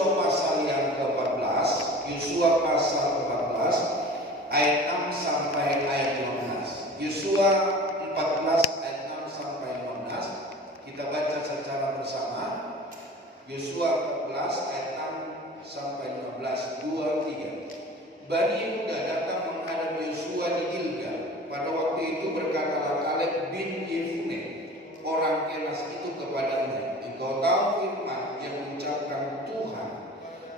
Yosua pasal yang ke-14, Yosua pasal 14 ayat 6 sampai ayat 15. Yosua 14 ayat 6 sampai 15. Kita baca secara bersama. Yosua 14 ayat 6 sampai 15. 2, 3. Bani Yehuda datang menghadap Yosua di Gilgal. Pada waktu itu berkatalah Kaleb bin Yefune orang Kenas itu kepadanya, engkau tahu firman yang diucapkan Tuhan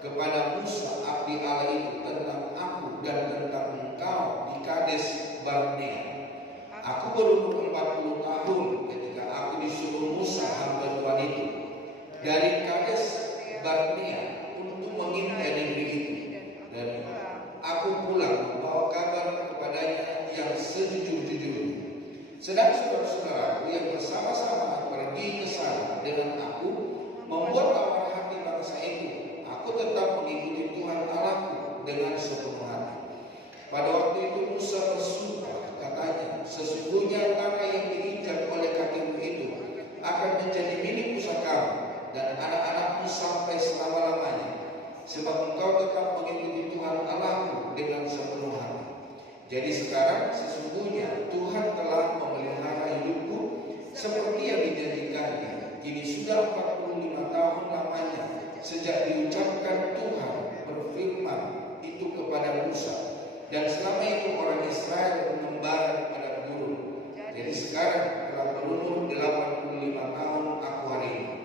kepada Musa abdi Allah itu tentang aku dan tentang engkau di Kades Barnea. Aku berumur 40 tahun ketika aku disuruh Musa hamba Tuhan itu dari Kades Barnea untuk mengintai negeri itu, dan aku pulang membawa kabar kepadanya yang sejujur-jujurnya. Sedang saudara-saudaraku yang bersama-sama pergi ke sana dengan aku membuat tawar hati bangsa itu. Aku tetap mengikuti Tuhan Allahku dengan sepenuh hati. Pada waktu itu Musa bersumpah, katanya, sesungguhnya tanah yang diinjak oleh kakimu itu akan menjadi milik pusakamu dan anak-anakmu sampai selama-lamanya, sebab engkau tetap mengikuti Tuhan Allahmu dengan sepenuh hati. Jadi sekarang sesungguhnya Tuhan telah memelihara hidupku seperti yang dijanjikannya. Ini sudah 45 tahun lamanya sejak diucapkan Tuhan berfirman itu kepada Musa, dan selama itu orang Israel mengembara pada gurun. Jadi sekarang telah berumur 85 tahun aku hari ini.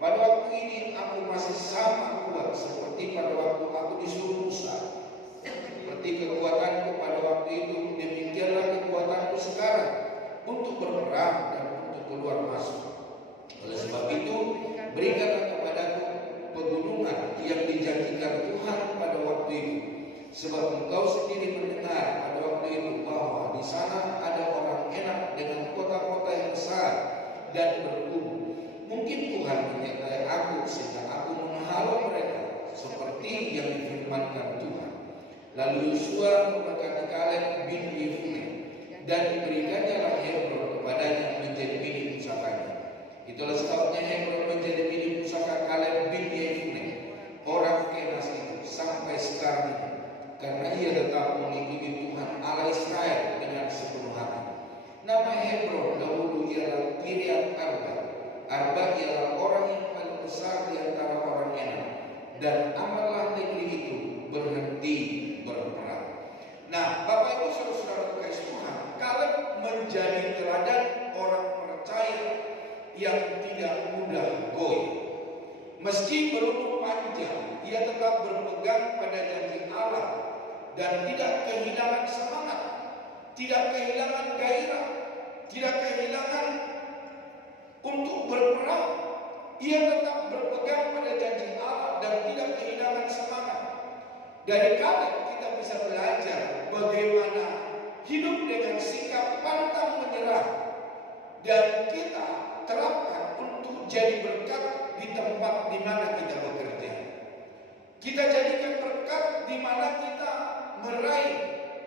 Pada waktu ini aku masih sama kuat seperti pada waktu aku disuruh Musa. Seperti kekuatanku pada waktu itu, demikianlah kekuatanku sekarang untuk berperang dan untuk keluar masuk. Oleh sebab itu, berikanlah kepadaku pegunungan yang dijanjikan Tuhan pada waktu itu, sebab engkau sendiri mendengar pada waktu itu bahwa di sana ada orang enak dengan kota-kota yang besar dan berkubu. Mungkin Tuhan menyertai aku sehingga aku menghalau mereka seperti yang difirmankan Tuhan. Lalu Yosua memberkati Kaleb bin Yefune, dan diberikannya lah Hebron kepadanya menjadi milik pusakanya. Itulah sebabnya Hebron menjadi milik pusaka Kaleb bin Yefune orang Kenas itu sampai sekarang ini, karena ia tetap mengikuti Tuhan Allah Israel dengan sepenuh hati. Nama Hebron dahulu ialah Kiriat Arba. Arba ialah orang yang paling besar di antara orang Enak, dan amalah negeri itu berhenti berperang. Nah, Bapak Ibu saudara-saudara kasih Tuhan, Kaleb menjadi teladan orang percaya yang tidak mudah goyah. Meski berumur panjang, ia tetap berpegang pada janji Allah dan tidak kehilangan semangat, tidak kehilangan gairah, tidak kehilangan untuk berperang. Ia tetap berpegang pada janji Allah dan tidak kehilangan semangat. Dari Kaleb kita bisa belajar bagaimana hidup dengan sikap pantang menyerah, dan kita terapkan untuk jadi berkat di tempat di mana kita bekerja. Kita jadikan berkat di mana kita meraih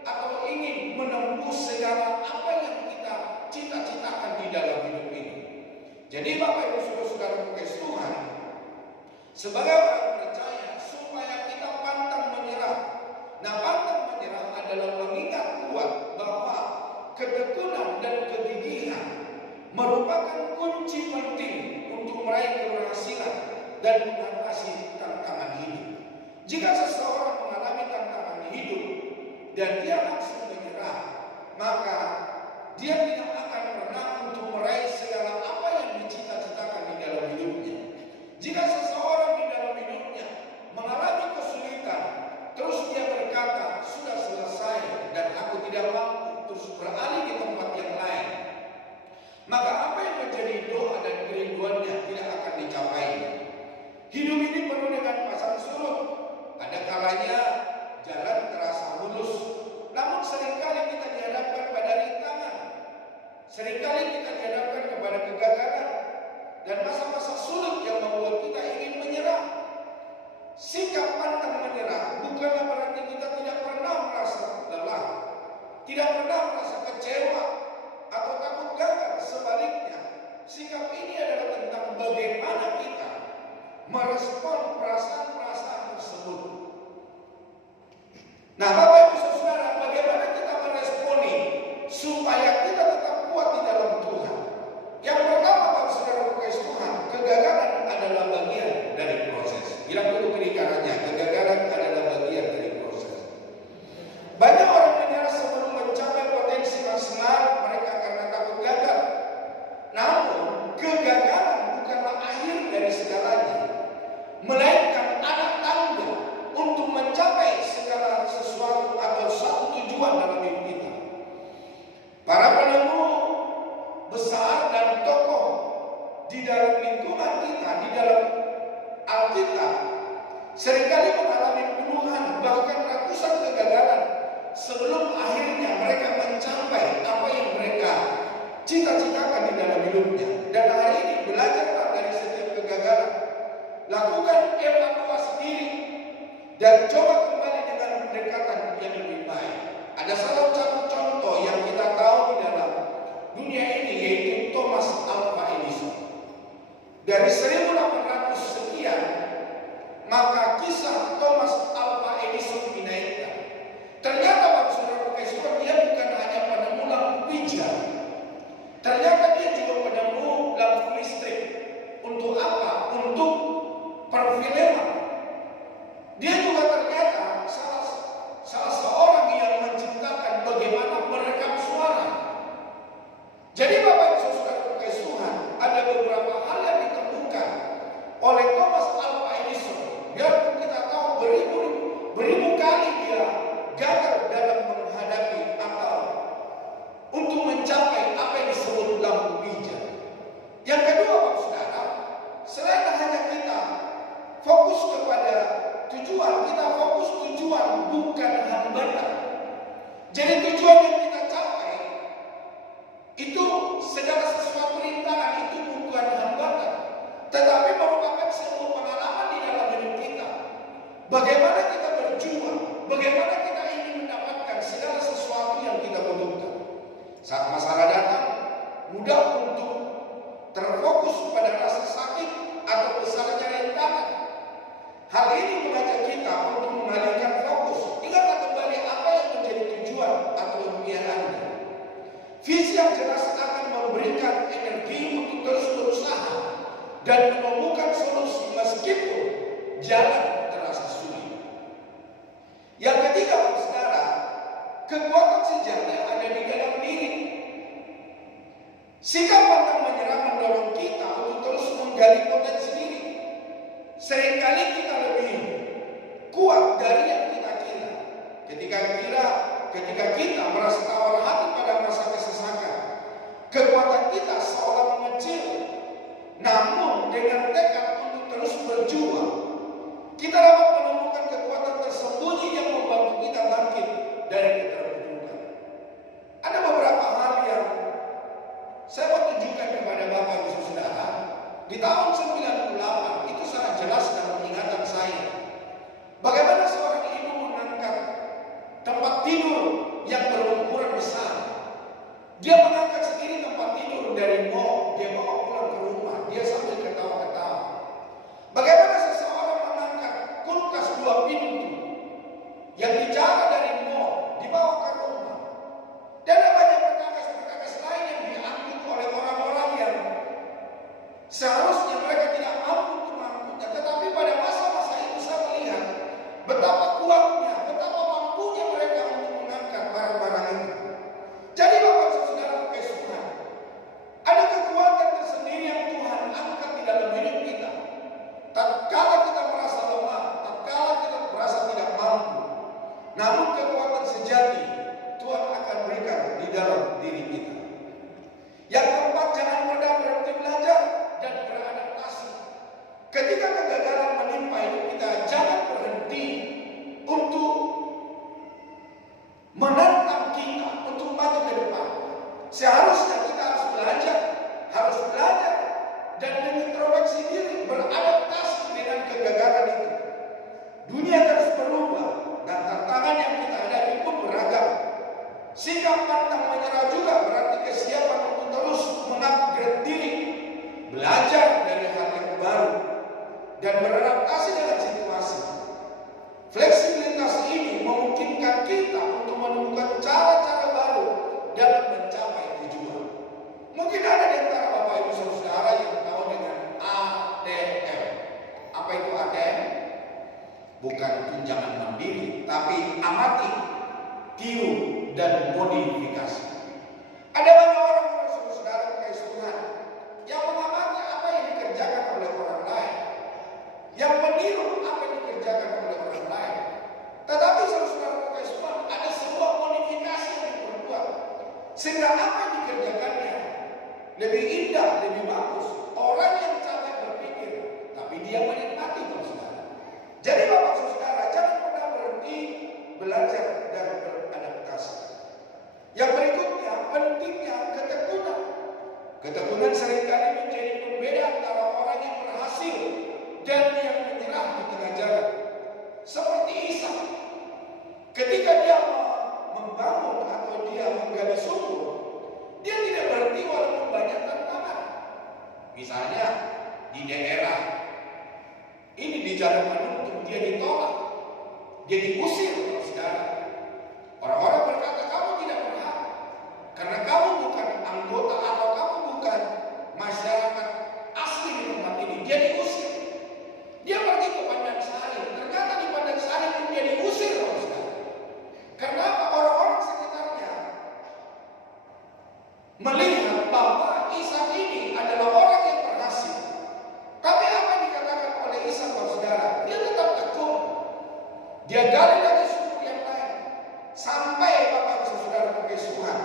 atau ingin menembus segala apa yang kita cita-citakan di dalam hidup ini. Jadi Bapak Ibu saudara-saudara kasih Tuhan, sebagai orang percaya, supaya kita pantang menyerah. Nah, pantang menyerah adalah mengingat kuat bahwa ketekunan dan kegigihan merupakan kunci penting untuk meraih keberhasilan dan mengatasi tantangan hidup. Jika seseorang mengalami tantangan hidup dan dia langsung menyerah, maka dia tidak akan pernah untuk meraih segala apa yang dicita-citakan di dalam hidupnya. Jika seseorang di dalam hidupnya mengalami kesulitan, terus dia berkata, sudah selesai dan aku tidak mampu, terus beralih di tempat yang lain, maka apa yang menjadi doa dan kerinduannya tidak akan dicapai. Hidup ini penuh dengan pasang surut. Ada kalanya jalan terasa mulus, namun seringkali kita dihadapkan pada rintangan, seringkali kita dihadapkan kepada kegagalan dan masa-masa sulit yang membuat kita ingin menyerah. Sikap pantang menyerah bukanlah berarti kita tidak pernah merasa lelah, tidak pernah merasa kecewa atau takut gagal. Sebaliknya, sikap ini adalah tentang bagaimana kita merespon perasaan-perasaan tersebut. Nah, Bapak Ibu Saudara, bagaimana kita meresponi supaya kita tetap kuat di dalam Tuhan? Yang pertama, Bapak Saudara berkait Tuhan, kegagalan adalah bagian dari proses. Bilang dulu kiri kanannya, kegagalan adalah bagian dari proses. Banyak orang menyerah sebelum mencapai potensi maksimal mereka karena takut gagal. Namun, kegagalan bukanlah akhir dari segalanya, melainkan ada tangga untuk mencapai segala sesuatu atau satu tujuan dalam hidup kita. Para penemu besar dan tokoh di dalam lingkungan kita, di dalam Alkitab, seringkali mengalami puluhan bahkan ratusan kegagalan sebelum akhirnya mereka mencapai apa yang mereka cita-citakan di dalam hidupnya. Dan hari ini belajarlah dari setiap kegagalan. Lakukan evaluasi diri dan coba kembali dengan pendekatan yang lebih baik. Ada salah satu contoh yang kita tahu di dalam dunia ini, yaitu Thomas Alva Edison. Dari 1800 sekian, maka kisah Thomas Alva Edison dinaikkan. Ternyata Bapak Saudara Saudara, dia bukan hanya penemu lampu pijar. Ternyata dia juga penemu lampu listrik. Untuk apa? Untuk perfilman. Dia juga ternyata salah seorang yang menciptakan bagaimana merekam suara. Jadi Bapak Ibu Saudara Tuhan, ada beberapa hal yang ditemukan oleh Thomas Alva Edison. Biarpun kita tahu beribu kali dia gagal dalam menghadapi atau untuk mencapai apa yang disebut lampu pijar. Yang kedua, Bapak Saudara, selain hanya kita fokus kepada tujuan, kita fokus tujuan bukan hambatan. Jadi tujuan yang kita capai itu segala sesuatu rintangan itu bukan hambatan, tetapi merupakan sebuah pengalaman di dalam hidup kita. Bagaimana kita berjuang, bagaimana kita ingin mendapatkan segala sesuatu yang kita butuhkan. Saat masalah datang, mudah untuk terfokus pada rasa sakit atau besarnya rintangan. Hal ini mengajak kita untuk mengalihkan fokus. Ingatlah kembali apa yang menjadi tujuan atau impian Anda. Visi yang jelas akan memberikan energi untuk terus berusaha dan menemukan solusi meskipun jalan terasa sulit. Yang ketiga, saudara, kekuatan sejati ada di dalam diri. Sikap pantang menyerah mendorong kita untuk terus menggali potensi diri. Seringkali kita lebih kuat dari yang kita kira. Ketika kita merasa tawar hati pada masa kesesakan, kekuatan kita seolah mengecil. Namun dengan tekad untuk terus berjuang, kita dapat menemukan kekuatan tersembunyi yang membantu kita bangkit dari keterpurukan. Ada beberapa hal yang saya mau tunjukkan kepada Bapak Ibu Saudara. Di tahun 98 itu sangat jelas dalam ingatan saya. Bagaimana seorang ibu mengangkat tempat tidur yang berukuran besar. Dia mengangkat sendiri tempat tidur dari mall, dia bawa pulang ke rumah, dia sambil ketawa-ketawa. Bagaimana seseorang mengangkat kulkas 2 pintu yang dijaga dari mall, dibawa ke rumah. Dan ada banyak perkakas-perkakas lain yang diangkut oleh orang-orang yang seharusnya mereka tidak mampu untuk mengangkutnya. Tetapi pada masa-masa itu saya melihat betapa kuatnya, betapa mampunya mereka untuk mengangkat barang-barang itu. Jadi Bapak Saudara Tuhan, ada kekuatan tersendiri yang Tuhan angkat di dalam hidup kita. Tatkala kita merasa lemah, tatkala kita merasa tidak mampu, namun kekuatan sejati beradaptasi dengan situasi. Fleksibilitas ini memungkinkan kita untuk menemukan cara-cara baru dalam mencapai tujuan. Mungkin ada di antara Bapak Ibu Saudara yang tahu dengan ATM. Apa itu ATM? Bukan tunjangan mandiri, tapi amati, tiru, dan modifikasi. Ada banyak orang saudara kasih Tuhan yang mengamati apa yang dikerjakan oleh orang lain, yang meniru apa yang dikerjakan oleh orang lain. Tetapi saudara kasih Tuhan, ada sebuah modifikasi yang diperbuat sehingga apa yang dikerjakannya lebih indah, lebih bagus. Orang yang capek berpikir, tapi dia menikmati saudara. Jadi Bapak Saudara, jangan pernah berhenti belajar dan beradaptasi. Yang berikutnya, pentingnya ketekunan. Ketekunan seringkali menjadi pembeda antara orang yang berhasil dan yang menyerah di tengah jalan. Seperti Isa, ketika dia membangun atau dia menggali sumur, dia tidak berhenti walaupun banyak tantangan. Misalnya di daerah ini di Jalan Manuntung dia ditolak, dia diusir saudara. Orang-orang berkata kamu tidak berhak karena kamu bukan anggota atau kamu bukan masyarakat asli di tempat ini. Dia diusir. Dia pergi ke Pandansari. Ternyata di Pandansari pun dia diusir saudara. Karena orang-orang sekitarnya melihat bahwa Isa ini adalah orang yang berhasil. Tapi apa yang dikatakan oleh Isa saudara? Dia tetap tekun. Dia gali lagi sumur yang lain. Sampai Bapak Saudara kekasih Tuhan,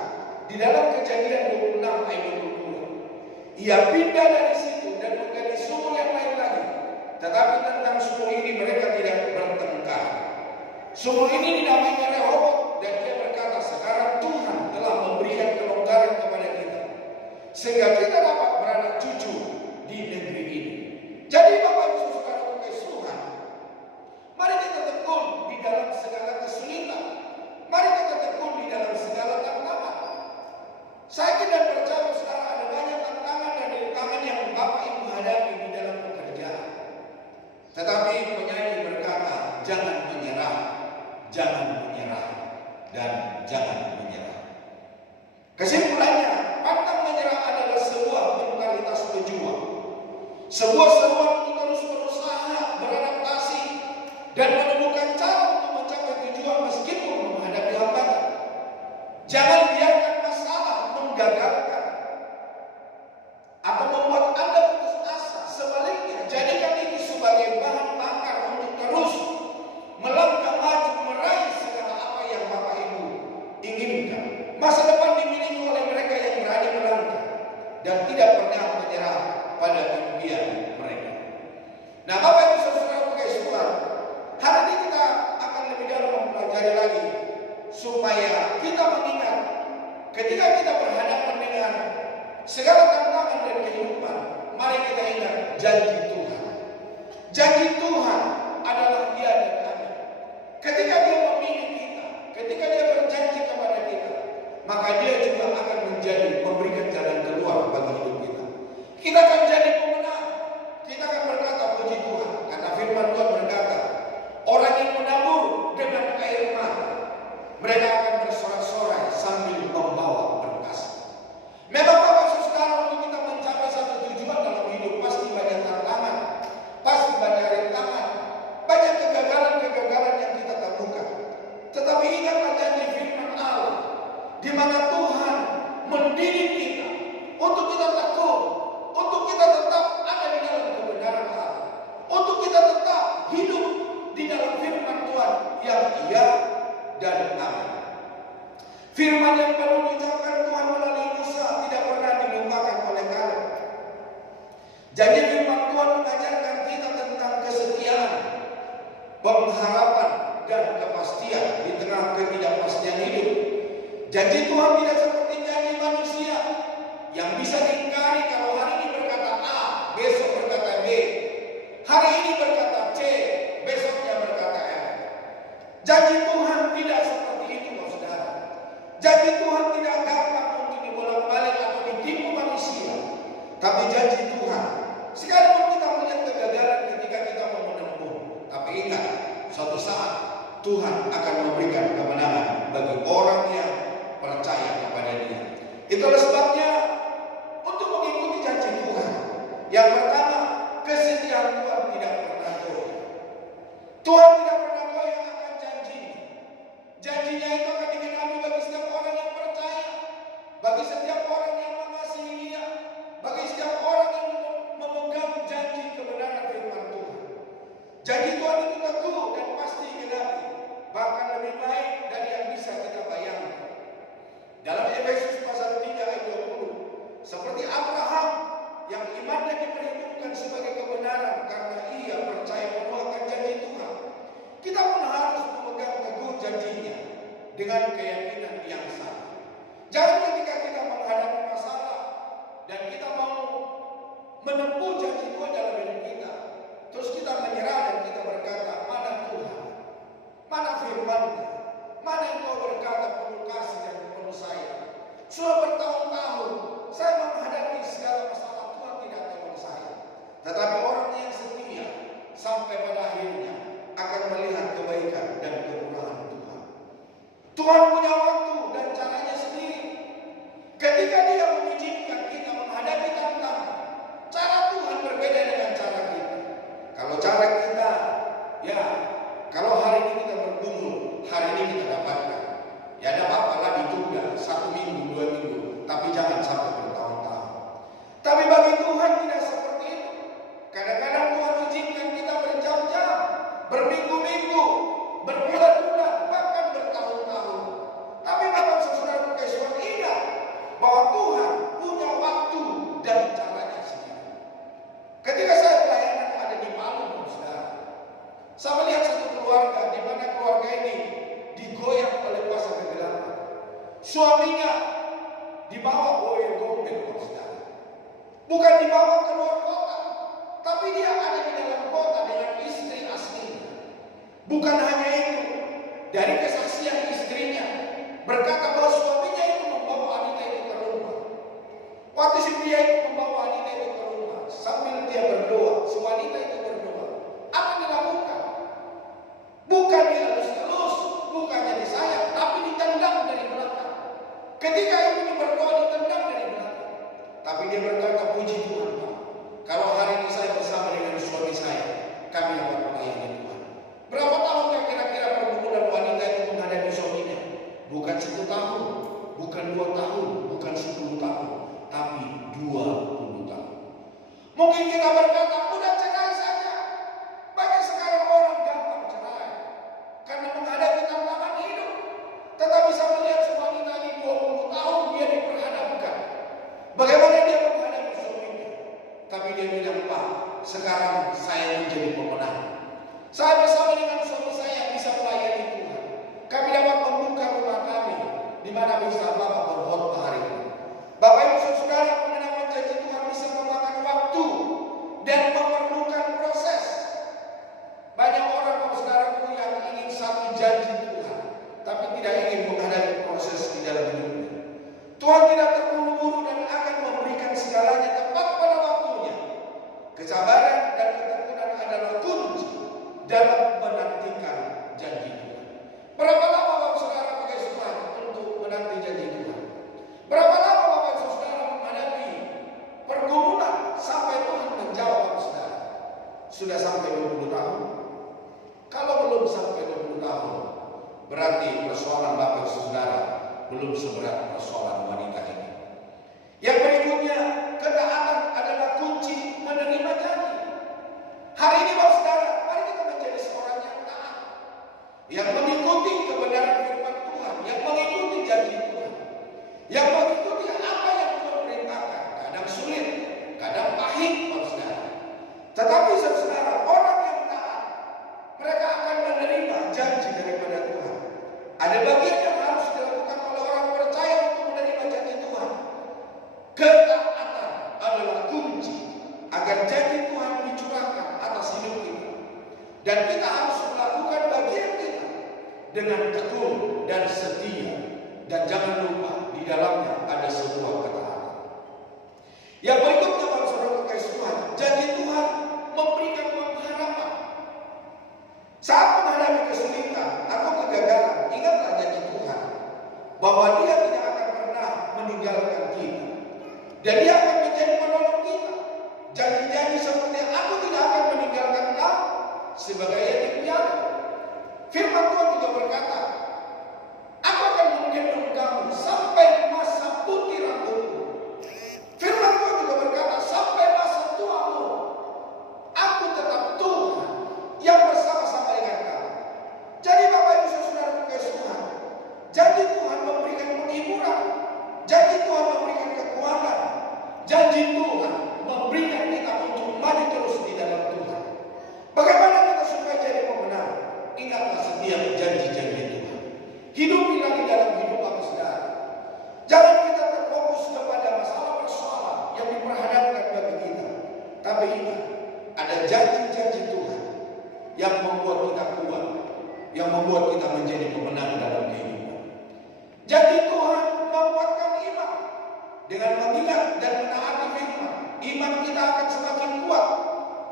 di dalam Kejadian 26 ayat 22, ia pindah dari situ dan menggali sumur yang lain lagi. Tetapi tentang sumur ini mereka tidak bertengkar. Sumur ini dinamai Rehobot, dan dia berkata, sekarang Tuhan telah memberikan kelonggaran kepada kita, sehingga kita dapat beranak cucu di negeri ini. Jadi Bapak Ibu Saudara kekasih Tuhan, mari kita tekun di dalam segala kesulitan. Mari kita tekun di dalam segala tantangan. Saya tidak percaya saudara ada banyak tantangan dan rintangan yang Bapak Ibu hadapi di dalam pekerjaan. Tetapi penyanyi berkata, jangan menyerah, jangan menyerah, dan jangan menyerah. Kesimpulannya, pantang menyerah adalah sebuah mentalitas pejuang. Sebuah seruan untuk terus berusaha, beradaptasi, dan menemukan cara untuk mencapai tujuan meskipun menghadapi hambatan. Jangan biarkan masalah menggagalkan atau membuat Anda putus asa. Sebaliknya, jadikan itu sebagai bahan bakar untuk terus melangkah maju meraih segala apa yang Bapak Ibu inginkan. Masa depan dimiliki oleh mereka yang berani melangkah dan tidak pernah menyerah pada impian mereka. Nah, Bapak Ibu Saudara kekasih Tuhan, hari ini kita akan lebih dalam mempelajari lagi supaya kita mengingat ketika kita berhadapan dengan segala tantangan dan kehidupan, mari kita ingat janji Tuhan. Janji Tuhan adalah Dia dan Anda. Ketika Dia memilih kita, ketika Dia berjanji kepada kita, maka Dia juga akan memberikan jalan keluar bagi hidup kita. Kita akan jadi pemenang. Kita akan berkata puji Tuhan, karena firman Tuhan berkata, orang yang menabur dengan air mata, mereka akan bersorak-sorai sambil membawa berkas. Memang Bapak Saudara, untuk kita mencapai satu tujuan dalam hidup pasti banyak tantangan, pasti banyak rintangan, banyak kegagalan-kegagalan yang kita temukan. Tetapi ingatlah janji firman Allah, di mana Tuhan mendidik kita untuk kita tekun, untuk kita tetap ada di dalam kebenaran Allah, untuk kita tetap hidup di dalam firman Tuhan yang iya dan amin. Firman yang baru diucapkan Tuhan melalui Musa tidak pernah dilupakan oleh Kaleb. Jadi firman Tuhan mengajarkan kita tentang kesetiaan, pengharapan, dan kepastian di tengah ketidakpastian hidup. Janji Tuhan tidak seperti janji manusia yang bisa diingkari. Kalau hari ini berkata A, besok berkata B. Hari ini berkata C, besoknya berkata F. Janji Tuhan tidak seperti itu, saudara. Janji Tuhan tidak gampang untuk dibolak-balik atau ditipu manusia. Tapi janji Tuhan, sekalipun kita melihat kegagalan ketika kita mau menempuh, Tuhan akan memberikan kemenangan bagi orang yang percaya kepada Dia. Itulah sebabnya untuk mengikuti janji Tuhan, yang pertama, kesetiaan Tuhan tidak pernah goyah. Tuhan tidak pernah goyah akan janjinya. Janjinya itu akan digenapi bagi setiap orang yang percaya, bagi setiap orang yang mengasihi Dia, bagi setiap orang yang memegang janji kebenaran firman Tuhan. Janji Tuhan itu teguh dan pasti digenapi, bahkan lebih baik dari yang bisa kita bayangkan. Dalam Efesus pasal 3 ayat 20, seperti Abraham yang imannya diperhitungkan sebagai kebenaran karena ia percaya penuh akan janji Tuhan. Kita pun harus memegang teguh janjinya dengan keyakinan yang sama. Jangan ketika kita menghadapi masalah dan kita mau menempuh janji Tuhan dalam hidup kita, terus kita menyerah dan kita berkata, mana Tuhan? Mana firman-Nya? Mana yang Kau berkata penuh kasih dan penuh sayang? Sudah bertahun-tahun saya menghadapi segala masalah, Tuhan tidak tolong saya. Tetapi orang yang setia sampai pada akhirnya akan melihat kebaikan dan kemurahan Tuhan. Tuhan punya waktu dan caranya sendiri. Ketika Dia mengizinkan kita menghadapi tantangan, cara Tuhan berbeda dengan cara kita. Kalau cara kita, ya, kalau hari ini kita bergumul, hari ini kita dapatkan. Ya ada apa-apalah ditunda 1 minggu, 2 minggu, tapi jangan sampai bertahun-tahun. Tapi bagi Tuhan tidak seperti itu. Kadang-kadang Tuhan izinkan kita berjam-jam, berminggu-minggu, berbulan-bulan, bahkan bertahun-tahun. Tapi Bapak Saudara Tuhan ingat bahwa Tuhan punya waktu dan caranya sendiri. Ketika saya pelayanan ada di Palu, Saudara, saya melihat satu keluarga di mana keluarga ini digoyah oleh kuasa kegelapan. Suaminya dibawa oleh gombel, Saudara. Bukan dibawa keluar kota, tapi dia ada di dalam kota dengan istri aslinya. Bukan hanya itu, dari kesaksian istrinya berkata bahwa suaminya itu membawa wanita itu ke rumah. Waktu si pria itu membawa wanita itu ke rumah, sambil dia berdoa, si wanita itu berdoa. Apa yang dilakukan? Bukan dielus-elus, bukannya disayang, tapi ditendang dari belakang. Ketika ibu berdoa ditendang dari belakang. Tapi dia berkata, puji Tuhan, Pak. Kalau hari ini saya bersama dengan suami saya, kami dapat melayani Tuhan. Berapa tahun kira-kira pergumulan wanita itu menghadapi suaminya? Bukan 1 tahun, bukan 2 tahun, bukan 10 tahun, tapi 20 tahun. Mungkin kita berkata, udah cerai saja. Banyak sekarang orang gampang cerai karena menghadapi tantangan hidup. Tetapi saya melihat wanita ini 20 tahun dia diperhadapkan. Bagaimana dia menghadapi suaminya? Tapi dia bilang, Pak, sekarang saya menjadi pemenang. Saya bersama dengan suami saya bisa melayani Tuhan. Kami dapat membuka rumah kami di mana bisa Bapak berkhotbah hari ini. Bapak Ibu Saudara, penggenapan janji Tuhan bisa memakan waktu dan memerlukan proses. Banyak orang saudaraku yang ingin satu janji Tuhan, tapi tidak ingin menghadapi proses di dalam hidupnya. Tuhan tidak terburu-buru dan akan memberikan segalanya tepat pada waktunya. Kesabaran dan ketekunan adalah kunci dalam menantikan janji Tuhan. Berapa lama Bapak Saudara pakai Tuhan untuk menanti janji Tuhan? Berapa lama Bapak Saudara menghadapi pergumulan sampai Tuhan menjawab Bapak Saudara? Sudah sampai 20 tahun? Kalau belum sampai 20 tahun, berarti persoalan Bapak Saudara belum seberat persoalan wanita ini. Yang berikutnya, ketaatan adalah kunci menerima janji. Hari ini Bapak Saudara, mari kita menjadi seorang yang taat, yang mengikuti kebenaran firman Tuhan, yang mengikuti janji Tuhan, yang mengikuti apa yang Tuhan perintahkan. Kadang sulit, kadang pahit Bapak Saudara. Tetapi saudara, orang yang taat, mereka akan menerima janji daripada Tuhan. Ada bagian yang harus dilakukan oleh orang percaya untuk menerima janji Tuhan. Ketaatan adalah kunci agar janji Tuhan dicurahkan atas hidup kita. Dan kita harus melakukan bagian kita dengan tekun dan setia. Dan jangan lupa di dalamnya ada sebuah ketaatan. Yang berikutnya Bapak Saudara kasih Tuhan, janji Tuhan memberikan pengharapan. Saat menghadapi kesulitan atau bahwa Dia tidak akan pernah meninggalkan kita, dan Dia akan menjadi penolong kita. Janji-janji seperti aku tidak akan meninggalkan kamu sebagai yatim piatu. Firman Tuhan juga berkata, aku akan menggendong kamu sampai masa putih rambutmu. Firman Tuhan juga berkata, sampai masa tuamu, aku tetap Tuhan yang bersama-sama dengan kamu. Jadi Bapak Ibu Saudara kekasih Tuhan, janji Tuhan memberikan penghiburan, janji Tuhan memberikan kekuatan, janji Tuhan memberikan kita untuk maju terus di dalam Tuhan. Bagaimana kita supaya jadi pemenang? Ingatlah setiap janji-janji Tuhan. Hidupilah di dalam hidup Bapak Saudara. Jangan kita terfokus kepada masalah persoalan yang diperhadapkan bagi kita. Tapi ingat, ada janji-janji Tuhan yang membuat kita kuat, yang membuat kita menjadi pemenang dalam kehidupan. Janji Tuhan menguatkan iman. Dengan mengingat dan menaati firman, iman kita akan semakin kuat.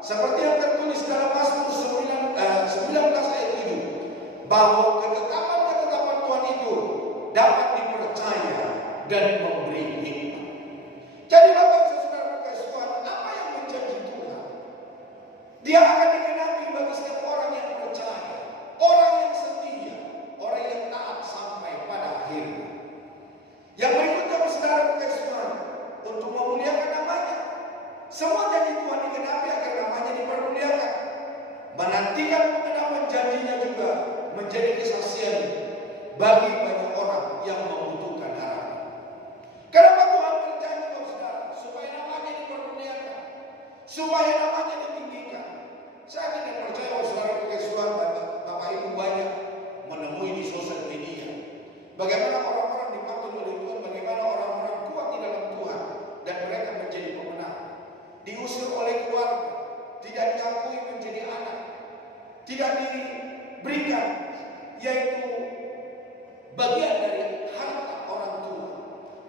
Seperti yang tertulis dalam Mazmur 19 ayat 7, bahwa ketetapan-ketetapan Tuhan itu dapat dipercaya dan memberi hikmat. Jadi Bapak Ibu Saudara kekasih Tuhan, apa yang menjadi Tuhan? Dia akan digenapi bagi setiap orang yang percaya, orang yang setia, orang yang taat sampai pada akhirnya. Yang berikutnya Saudara kekasih Tuhan, untuk memuliakan namanya. Semua janji Tuhan digenapi agar namanya dipermuliakan. Menantikan pengenapan janjinya juga menjadi kesaksian bagi banyak orang yang membutuhkan harapan. Kenapa Tuhan berjanji kepada saudara? Supaya namanya dipermuliakan, supaya namanya ditinggikan. Saya tidak percaya bahwa saudara kekasih Tuhan, Bapak Ibu banyak menemui di sosial media bagaimana orang-orang dipakai oleh Tuhan, bagaimana orang-orang kuat di dalam Tuhan dan mereka menjadi pemenang. Diusir oleh keluarga, tidak diakui menjadi anak, tidak diberikan yaitu bagian dari harta orang tua.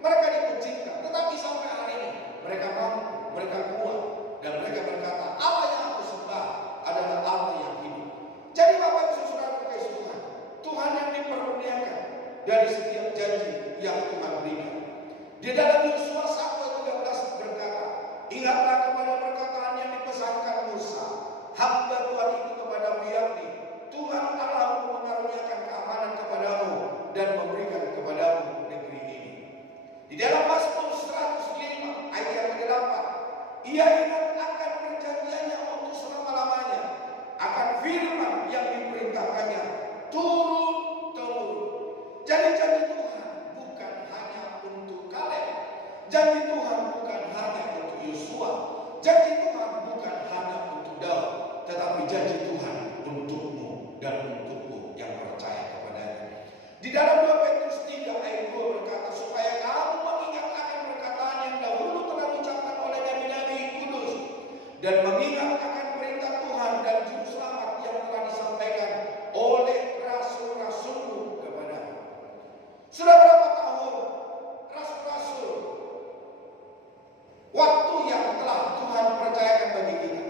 Mereka dikucilkan, tetapi sampai hari ini mereka mampu, mereka kuat, dan mereka berkata, Allah yang aku sembah adalah Allah yang hidup. Jadi Bapak Ibu Saudara kekasih Tuhan, Tuhan yang dipermuliakan dari setiap janji yang Tuhan berikan. Di dalam Yosua 1:13 berkata, ingatlah kepada perkataan yang dipesankan Musa, hamba Tuhan itu kepadamu, yakni Tuhan Allahmu mengaruniakan keamanan kepadamu dan memberikan kepadamu negeri ini. Di dalam Mazmur 105 ayat yang ke-8, ia ingat akan perjanjiannya untuk selama-lamanya, akan firman yang diperintahkannya turun-temurun. Jadi janji Tuhan bukan hanya untuk Kaleb, janji Tuhan bukan hanya untuk Yosua, janji Tuhan bukan hanya untuk Daud, tetapi janji Tuhan untukmu dan untukku yang percaya kepadanya. Di dalam 2 Petrus 3 ayat 2 berkata, supaya kamu mengingat akan perkataan yang dahulu telah diucapkan oleh nabi-nabi kudus, dan mengingat akan perintah Tuhan dan juru selamat yang telah disampaikan oleh rasul-rasulmu kepadamu. Sudah berapa tahun rasul-rasul waktu yang telah Tuhan percayakan bagi kita?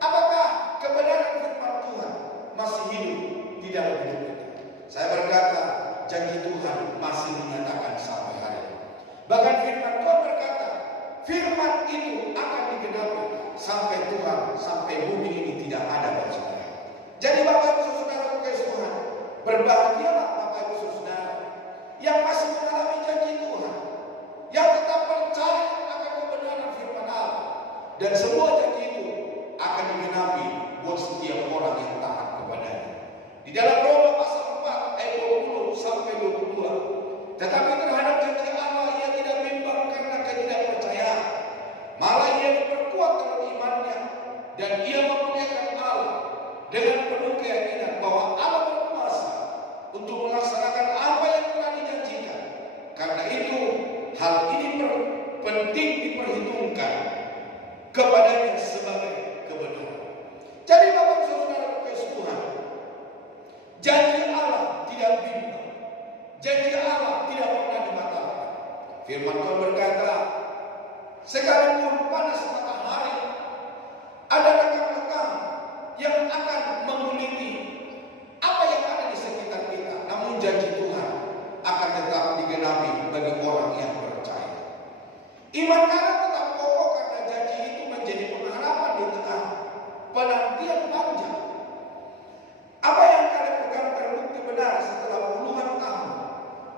Apakah kebenaran firman Tuhan masih hidup di dalam hidup kita? Saya berkata, janji Tuhan masih dinyatakan sampai hari ini. Bahkan firman Tuhan berkata, firman itu akan digenapi sampai Tuhan, sampai bumi ini tidak ada Saudara. Jadi Bapak Ibu Saudara kekasih Tuhan, berbahagialah Bapak Ibu Saudara yang masih mengalami janji Tuhan, yang tetap percaya akan kebenaran firman Allah, dan semua janji itu akan digenapi buat setiap orang yang taat kepadanya. Di dalam Roma pasal 4 ayat 20 sampai 22, tetapi terhadap janji Allah ia tidak bimbang karena ketidakpercayaan, malah ia diperkuat dalam imannya, dan ia memuliakan Allah dengan penuh keyakinan bahwa Allah berkuasa untuk melaksanakan apa yang telah dijanjikan. Karena itu hal ini penting diperhitungkan kepadanya sebagai kebenaran. Jadi Bapak Saudara kekasih Tuhan, janji Allah tidak bimbang, janji Allah tidak pernah dibatalkan. Firman Tuhan berkata, sekalipun panas matahari, ada lekang-lekang yang akan menguliti apa yang ada di sekitar kita, namun janji Tuhan akan tetap digenapi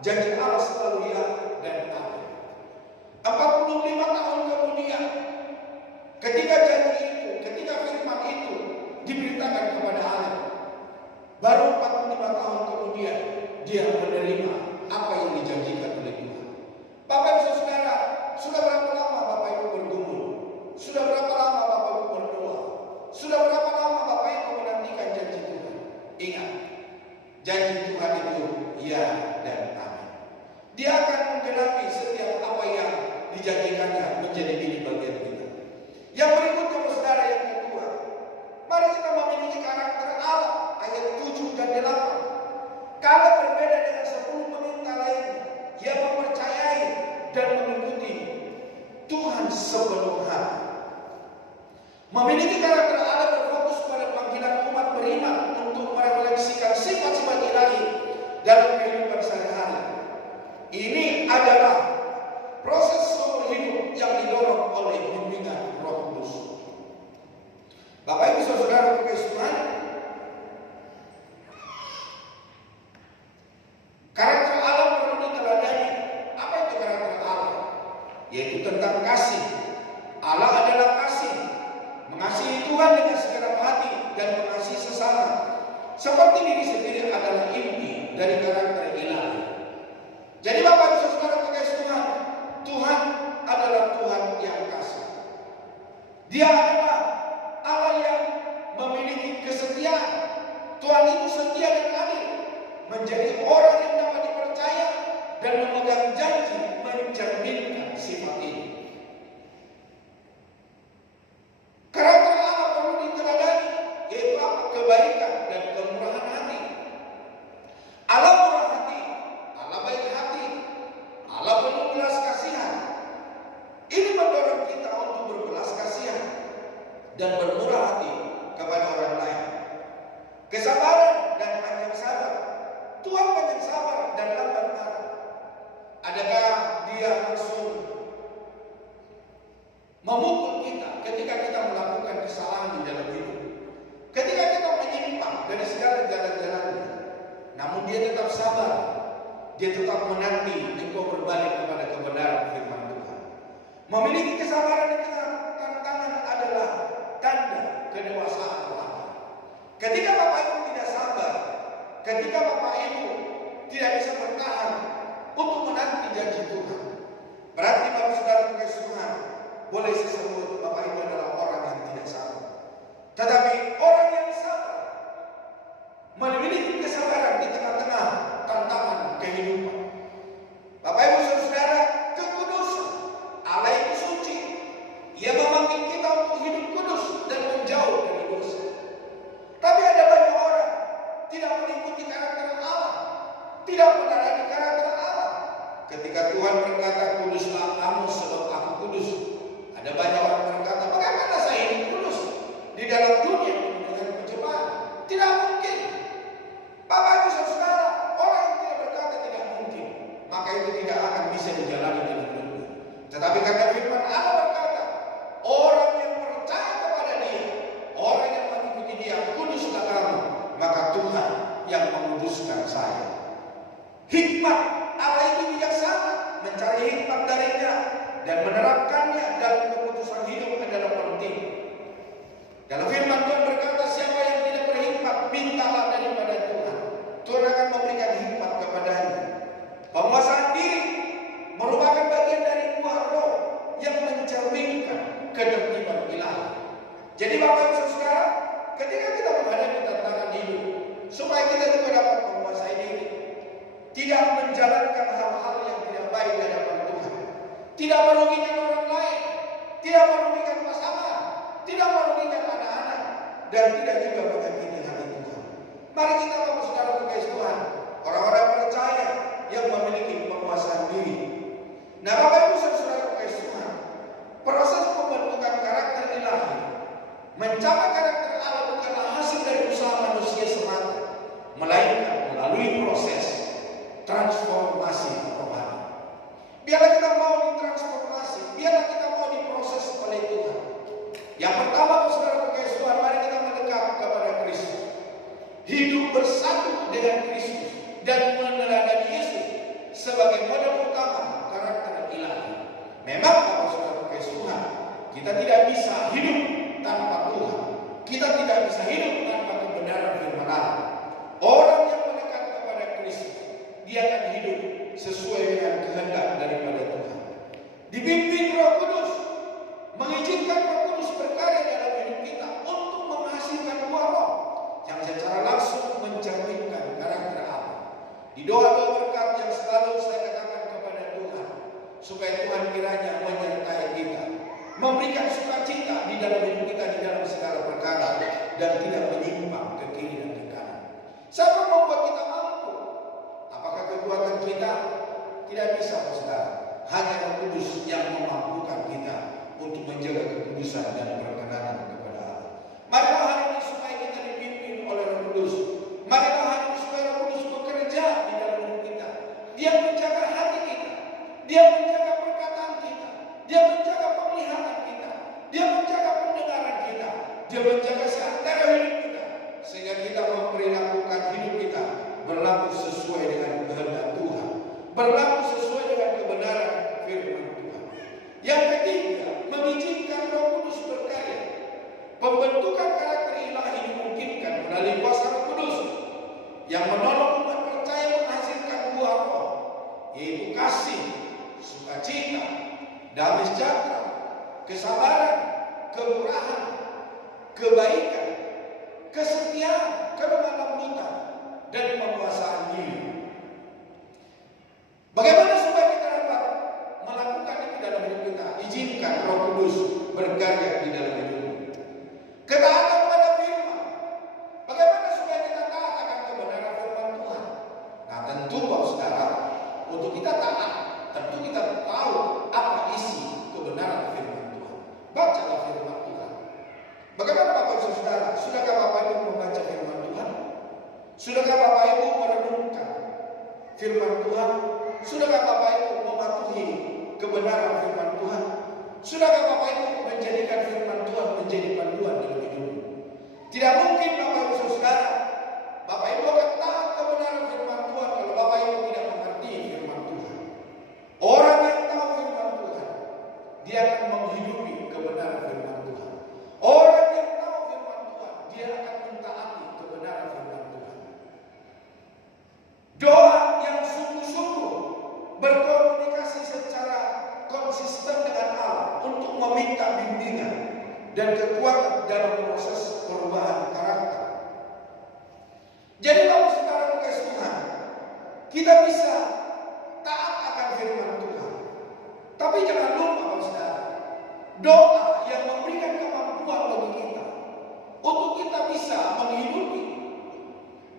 Janji Allah selalu ya dan amin. 45 tahun kemudian, ketika janji itu, ketika firman itu diberitakan kepada Alef, baru 45 tahun kemudian dia menerima apa yang dijanjikan oleh Tuhan. Bapak Ibu Saudara, sudah berapa lama Bapak Ibu bergumul? Sudah berapa lama Bapak Ibu berdoa? Sudah berapa lama Bapak Ibu menantikan janji Tuhan? Ingat, janji Tuhan itu ya dan amin. Dia akan menggenapi setiap apa yang dijanjikannya menjadi ini bagian kita. Yang berikutnya Saudara, yang kedua, mari kita memiliki karakter Allah. Ayat 7 dan 8. Kalau berbeda dengan 10 peminta lainnya yang mempercayai dan mengikuti Tuhan sepenuh hati. Memiliki karakter Allah berfokus pada panggilan umat beriman untuk merefleksikan sifat-sifat ilahi dalam kehidupan sehari-hari. Ini adalah proses seumur hidup yang didorong oleh bimbingan Roh Kudus. Bapak Ibu Saudara terkasih Tuhan, karakter Allah perlu diteladani. Apa itu karakter Allah? Yaitu tentang kasih. Allah adalah kasih, mengasihi Tuhan dengan segenap hati dan mengasihi sesama seperti diri sendiri adalah inti dari karakter ilahi. Jadi Bapak Ibu Saudara terkasih Tuhan, Tuhan adalah Tuhan yang kasih. Dia adalah Allah yang memiliki kesetiaan. Tuhan itu setia dan adil, menjadi orang yang dapat dipercaya dan memegang janji mencerminkan sifat ini. Karakter Allah perlu diteladani, yaitu apa? Kebaikan dan kemurahan hati. Allah murah hati, Allah baik hati, Allah penuh belas kasihan. Ini mendorong kita untuk berbelas kasihan dan bermurah hati kepada orang lain. Kesabaran dan panjang sabar. Tuhan panjang sabar dan lambat marah. Adakah dia langsung memukul kita ketika kita melakukan kesalahan di dalam hidup? Ketika kita menyimpang dari segala jalan-jalannya, namun dia tetap sabar. Dia tetap menanti engkau berbalik kepada kebenaran firman Tuhan. Memiliki kesabaran di tengah tantangan adalah tanda kedewasaan Allah. Ketika Bapak Ibu tidak sabar, ketika Bapak Ibu tidak bisa bertahan untuk menanti janji Tuhan, berarti Bapak Saudara terkasih Tuhan, boleh disebut Bapak Ibu adalah orang yang tidak sabar. Tetapi orang yang sabar memiliki kesabaran di tengah-tengah tantangan kehidupan. Bapak Ibu Saudara, kekudusan Allah itu suci. Ia memanggil kita untuk hidup kudus dan menjauh dari dosa. Tapi ada banyak orang tidak mengikuti karakter Allah, tidak menaati karakter Allah. Ketika Tuhan berkata, kuduslah kamu sebab aku kudus, ada banyak orang berkata, bagaimana saya ini kudus di dalam dunia dengan pencobaan? Tidak mungkin. Bapak Ibu Saudara, orang yang tidak berkata tidak mungkin, maka itu tidak akan bisa dijalani dalam dunia. Tetapi karena firman Allah berkata, orang yang percaya kepada Dia, orang yang mengikuti Dia, kuduslah kamu, maka Tuhan yang menguduskan saya. Hikmat Allah itu bijaksana, mencari hikmat darinya dan menerapkannya dalam keputusan hidup adalah penting. Dalam firman Tuhan berkata, siapa yang tidak berhikmat, mintalah daripada Tuhan. Tuhan akan memberikan hikmat kepadanya. Penguasaan diri merupakan bagian dari buah roh yang mencerminkan ketertiban ilahi. Jadi Bapak Ibu Saudara, ketika kita menghadapi tantangan hidup, supaya kita juga dapat menguasai diri, tidak menjalankan hal-hal yang tidak baik di hadapan Tuhan, tidak merugikan orang lain, tidak merugikan pasangan, tidak merugikan anak-anak, dan tidak juga menyakiti hati Tuhan. Mari kita Bapak Saudara terkasih Tuhan, orang-orang percaya yang memiliki penguasaan diri. Nah Bapak Ibu Saudara terkasih Tuhan, proses pembentukan karakter ilahi, mencapai karakter Allah bukanlah hasil dari usaha manusia semata, melainkan melalui proses transformasi rohani. Biarlah kita mau ditransformasi, biarlah kita mau diproses oleh Tuhan. Yang pertama Saudara terkasih Tuhan, mari kita mendekat kepada Kristus, hidup bersatu dengan Kristus dan meneladani Yesus sebagai model utama karakter ilahi. Memang kalau sudah pakai Tuhan, kita tidak bisa hidup tanpa Tuhan. Kita tidak bisa hidup tanpa kebenaran firman Allah. Orang yang mendekat kepada Kristus, dia akan hidup sesuai dengan kehendak daripada Tuhan. Dipimpin Roh Kudus, mengizinkan Roh Kudus berkarya dalam hidup kita untuk menghasilkan buah roh yang secara langsung mencerminkan karakter Allah. Di doa-doa berkat yang selalu saya katakan kepada Tuhan, supaya Tuhan kiranya menyertai kita, memberikan sukacita di dalam hidup kita, di dalam segala perkara, dan tidak menyimpang ke kiri dan ke kanan. Siapa membuat kita mampu? Apakah kekuatan kita? Tidak bisa, saudara. Hanya Roh Kudus yang memampukan kita untuk menjaga kekudusan dan perkenanan kepada Allah. Marilah hari ini supaya kita dipimpin oleh Roh Kudus. Marilah hari ini supaya Roh Kudus bekerja di dalam hidup kita. Dia menjaga hati kita, dia menjaga perkataan kita, dia menjaga penglihatan kita, dia menjaga pendengaran kita, dia menjaga seantero hidup kita, sehingga kita memperilakukan hidup kita berlaku sesuai dengan kehendak Tuhan, berlaku sesuai dengan kebenaran firman Tuhan. Yang ketiga, mengizinkan Roh Kudus berkarya. Pembentukan karakter ilahi dimungkinkan melalui kuasa Roh Kudus yang menolong umat percaya menghasilkan buah roh, yaitu kasih, sukacita, damai sejahtera, kesabaran, kemurahan, kebaikan, kesetiaan, kelemah lembutan, dan penguasaan diri. Bagaimana supaya kita dapat melakukan itu dalam hidup kita? Izinkan Roh Kudus berkarya di dalam hidup. Ketaatan pada firman. Bagaimana supaya kita taat akan kebenaran firman Tuhan? Nah, tentu Bapak Saudara, untuk kita taat, tentu kita tahu apa isi kebenaran firman Tuhan. Bacalah firman Tuhan. Bagaimana Bapak Saudara? Sudahkah Bapak Ibu membaca firman Tuhan? Sudahkah Bapak Ibu merenungkan firman Tuhan? Sudahkah Bapak Ibu mematuhi kebenaran firman Tuhan? Sudahkah Bapak Ibu menjadikan firman Tuhan menjadi panduan dalam hidup? Tidak mungkin Bapak Ibu Saudara, Bapak Ibu akan taat kebenaran firman Tuhan kalau Bapak Ibu tidak mengerti firman Tuhan. Orang yang tahu firman Tuhan, dia akan menghidupi kebenaran firman Tuhan. Orang yang tahu firman Tuhan, dia akan mentaati kebenaran firman Tuhan. Doa yang sungguh-sungguh berkomunikasi secara konsisten dengan Allah untuk meminta bimbingan dan kekuatan dalam proses perubahan karakter. Jadi kalau sekarang kasih Tuhan, kita bisa taat akan firman Tuhan. Tapi jangan lupa saudara, doa yang memberikan kemampuan bagi kita untuk kita bisa menghidupi,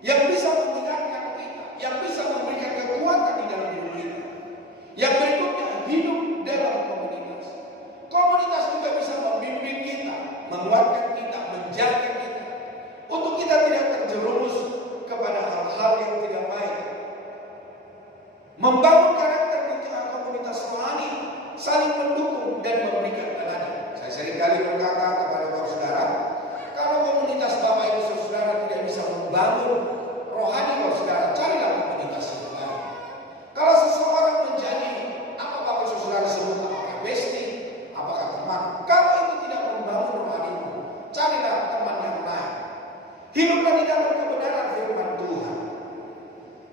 yang bisa meningkatkan kita, yang bisa memberikan kekuatan di dalam hidup kita. Yang berikutnya, hidup dalam komunitas. Komunitas juga bisa membimbing kita, menguatkan kita, menjaga kita, untuk kita tidak terjerumus kepada hal-hal yang tidak baik. Membangun karakter di tengah komunitas rohani, saling mendukung dan memberikan teladan. Saya seringkali berkata kepada Bapak Saudara, kalau komunitas Bapak Ibu Saudara tidak bisa membangun rohani Bapak Saudara, carilah komunitas yang lain. Kalau seseorang menjadi apa Bapak Saudara sebut, apakah bestie, apakah teman, kalau itu tidak membangun rohanimu, carilah teman yang lain. Hiduplah di dalam kebenaran firman Tuhan.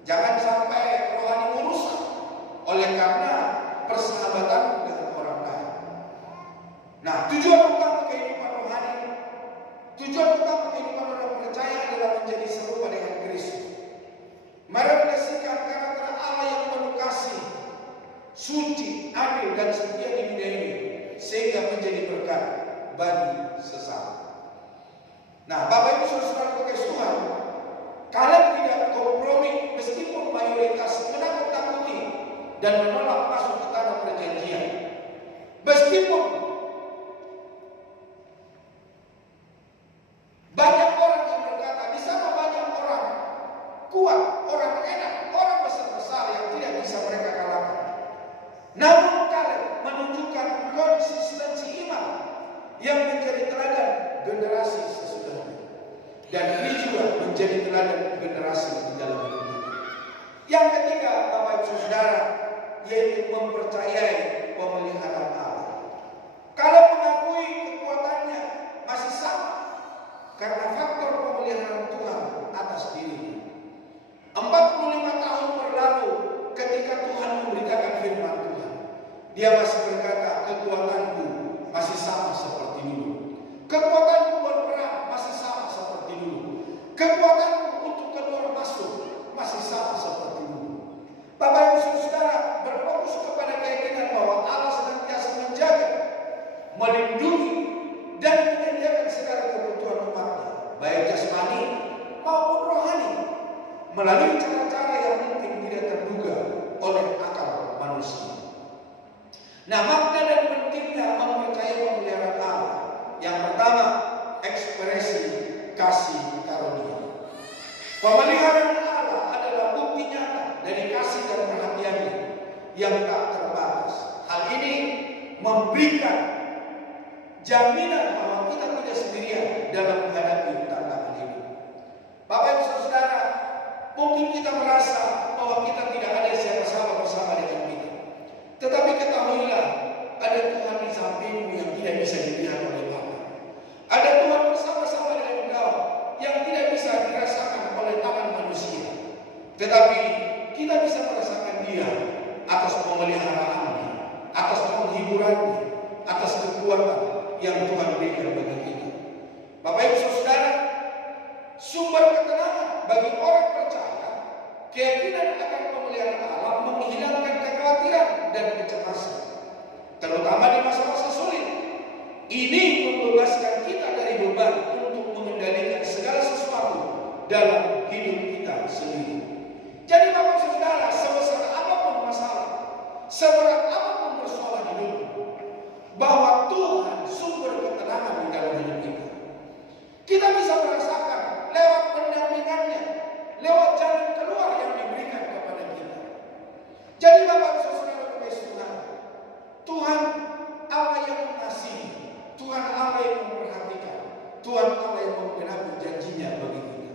Jangan sampai rohanimu rusak oleh karena persahabatan dengan orang lain. Nah, tujuan utama kehidupan rohani, tujuan utama kehidupan orang percaya adalah menjadi serupa dengan Kristus. Merefleksikan karakter Allah yang penuh kasih, suci, adil, dan setia di dunia ini, sehingga menjadi berkat bagi sesama. Nah, Bapak Ibu Saudara kasih Tuhan, kalian tidak kompromi meskipun mayoritas menakut-nakuti dan menolak masuk ke tanah perjanjian. Meskipun banyak orang yang berkata di sana banyak orang kuat, orang enak, orang besar-besar yang tidak bisa mereka kalahkan. Namun kalian menunjukkan konsistensi iman yang menjadi teladan generasi sesudahnya. Dan ini juga menjadi teladan generasi di dalam hidup kita. Yang ketiga, Bapak Ibu Saudara, yaitu mempercayai pemeliharaan Allah. Kalau mengakui kekuatannya masih sama, karena faktor pemeliharaan Tuhan atas dirinya. 45 tahun berlalu ketika Tuhan memberitakan firman Tuhan. Dia masih berkata, kekuatanku masih sama seperti dulu. Kekuatanku berperang masih sama seperti dulu. Kekuatanku untuk keluar masuk masih sama seperti dulu. Bapak Ibu Saudara, berfokus kepada keyakinan bahwa Allah senantiasa menjaga, melindungi, dan menyediakan segala kebutuhan umatnya, baik jasmani maupun rohani, melalui cara-cara yang mungkin tidak terduga oleh akal manusia. Nah, makna dan pentingnya mempercayai pemeliharaan Allah. Yang pertama, ekspresi kasih karunia. Pemeliharaan Allah adalah bukti nyata dari kasih dan perhatiannya yang tak terbatas. Hal ini memberikan jaminan bahwa kita tidak sendirian dalam menghadapi tantangan hidup. Bapak Ibu Saudara, mungkin kita merasa bahwa kita tidak ada siapa-siapa bersama dengan kita. Tetapi ketahuilah, ada Tuhan di sampingmu yang tidak bisa dilihat oleh mata. Ada Tuhan bersama-sama dengan engkau yang tidak bisa dirasakan oleh tangan manusia. Tetapi kita bisa merasakan Dia atas pemeliharaannya, atas penghiburannya, atas kekuatan yang Tuhan berikan bagi kita. Bapak Ibu Saudara, sumber ketenangan bagi orang percaya, keyakinan akan pemeliharaan Allah menghilangkan kekhawatiran dan kecemasan, terutama di masa-masa sulit. Ini membebaskan kita dari beban untuk mengendalikan segala sesuatu dalam hidup kita sendiri. Jadi Bapak Saudara, sebesar apapun masalah, seberat apapun persoalan hidup, bahwa Tuhan sumber ketenangan di dalam hidup kita. Kita bisa merasakan lewat pendampingannya, lewat jalan keluar yang diberikan kepada kita. Jadi Bapak Saudara Tuhan, Tuhan Allah yang mengasihi, Tuhan Allah yang memperhatikan, Tuhan Allah yang menggenapi janjinya bagi kita.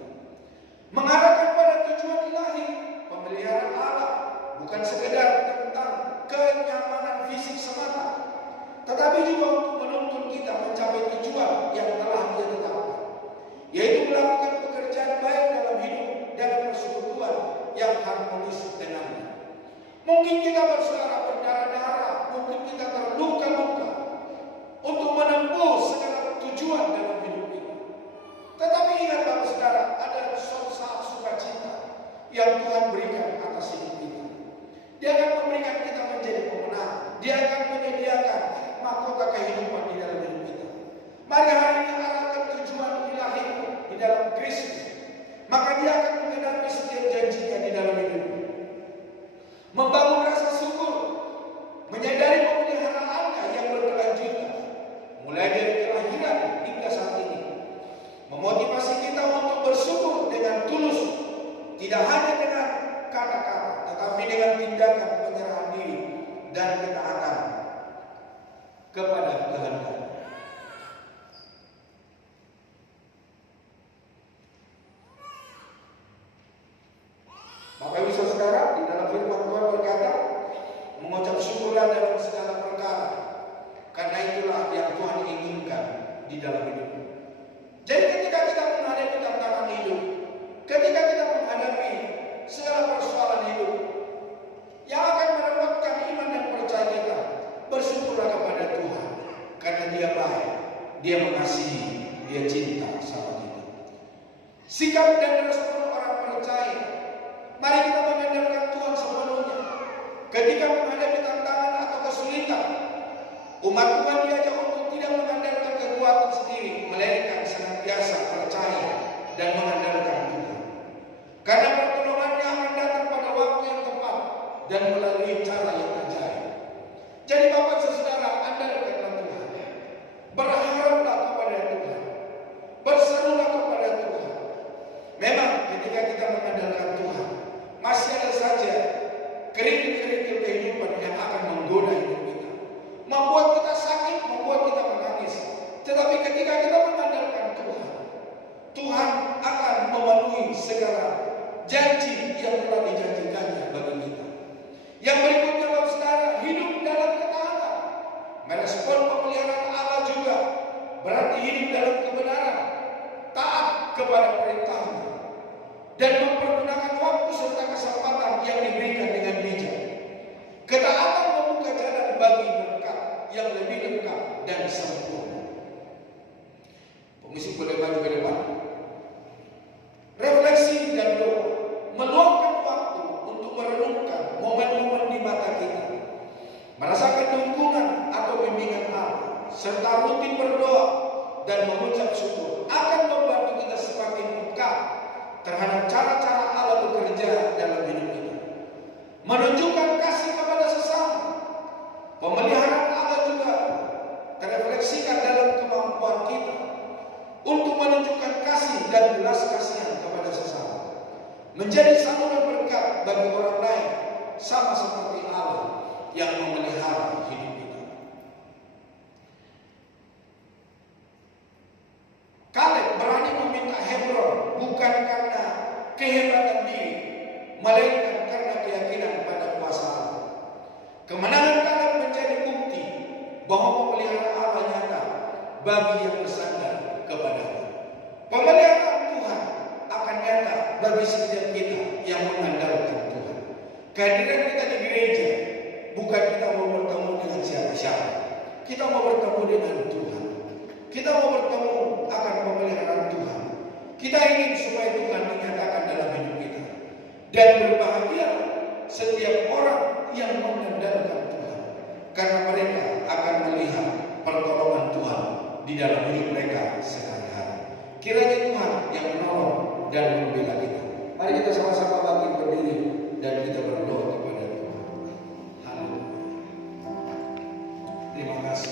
Mengarahkan pada tujuan ilahi, pemeliharaan Allah bukan sekedar tentang kenyamanan fisik semata, tetapi juga untuk menuntun kita mencapai tujuan yang telah Dia tetapkan, yaitu melakukan pekerjaan baik dalam hidup dan persekutuan yang harmonis dengannya. Mungkin kita bersuara berdarah-darah, mungkin kita terluka-luka untuk menempuh segala tujuan dalam hidup ini. Tetapi ingat Bapak Saudara, ada suatu saat sukacita yang Tuhan berikan atas hidup kita. Dia akan memberikan kita menjadi pemenang. Dia akan menyediakan mahkota kehidupan di dalam hidup kita. Mari hari ini arahkan tujuan ilahi di dalam Kristus. Maka Dia akan menggenapi setiap janjinya di dalam hidup. Membangun rasa syukur, menyadari pemeliharaannya yang berkelanjutan, mulai dari kelahiran hingga saat ini. Memotivasi kita untuk bersyukur dengan tulus, tidak hanya dengan kata-kata, tetapi dengan tindakan penyerahan diri dan ketaatan kepada kehendak. Bapak Ibu Saudara, di dalam firman Tuhan berkata, mengucap syukurlah dalam segala perkara, karena itulah yang Tuhan inginkan di dalam hidup. Jadi ketika kita menghadapi tantangan hidup, ketika kita menghadapi segala persoalan hidup yang akan merepotkan iman dan percaya kita, bersyukurlah kepada Tuhan, karena Dia baik, Dia mengasihi, Dia cinta sama kita. Sikap dan respon orang percaya, mari kita mengandalkan Tuhan sepenuhnya. Ketika menghadapi tantangan atau kesulitan, umat Tuhan diajak untuk tidak mengandalkan kekuatan sendiri, melainkan senantiasa percaya dan mengandalkan Tuhan. Karena pertolongannya akan datang pada waktu yang tepat dan melalui cara yang ajaib. Jadi Bapak Saudara, andalkanlah Tuhan. Berharaplah kepada Tuhan. Berserulah kepada Tuhan. Memang ketika kita mengandalkan Tuhan, masih ada saja kerikil-kerikil kehidupan yang akan menggoda hidup kita, membuat kita sakit, membuat kita menangis. Tetapi ketika kita mengandalkan Tuhan, Tuhan akan memenuhi segala janji yang telah dijanjikannya bagi kita. Yang berikutnya, saudara, hidup dalam ketaatan. Merespon pemeliharaan Allah juga berarti hidup dalam kebenaran, taat kepada perintahnya, dan mempergunakan waktu serta kesempatan yang diberikan dengan bijak. Ketaatan membuka jalan bagi berkat yang lebih lengkap dan sempurna. Pengisi boleh maju ke depan. Refleksi dan doa, meluangkan waktu untuk merenungkan momen-momen di mata kita, merasakan dukungan atau bimbingan Allah, serta rutin berdoa dan mengucap syukur akan membantu kita semakin peka terhadap cara-cara Allah bekerja dalam hidup kita. Menunjukkan kasih kepada sesama. Pemeliharaan Allah juga terefleksikan dalam kemampuan kita untuk menunjukkan kasih dan belas kasihan kepada sesama, menjadi saluran berkat bagi orang lain, sama seperti Allah yang memelihara hidup kita. Kaleb berani meminta Hebron bukan karena kehebatan diri, melainkan karena keyakinan pada kuasa Allah. Kemenangan Kaleb menjadi bukti bahwa pemeliharaan Allah nyata bagi yang bersandar kepadanya. Pemeliharaan Tuhan akan nyata bagi setiap kita yang mengandalkan Tuhan. Kehadiran kita di gereja bukan kita mau bertemu dengan siapa-siapa. Kita mau bertemu dengan Tuhan. Kita mau bertemu akan pemeliharaan Tuhan. Kita ingin supaya Tuhan dinyatakan dalam hidup kita. Dan berbahagia setiap orang yang mengandalkan Tuhan, karena mereka akan melihat pertolongan Tuhan di dalam hidup mereka sehari-hari. Kiranya Tuhan yang menolong dan membela kita. Mari kita sama-sama bangkit berdiri.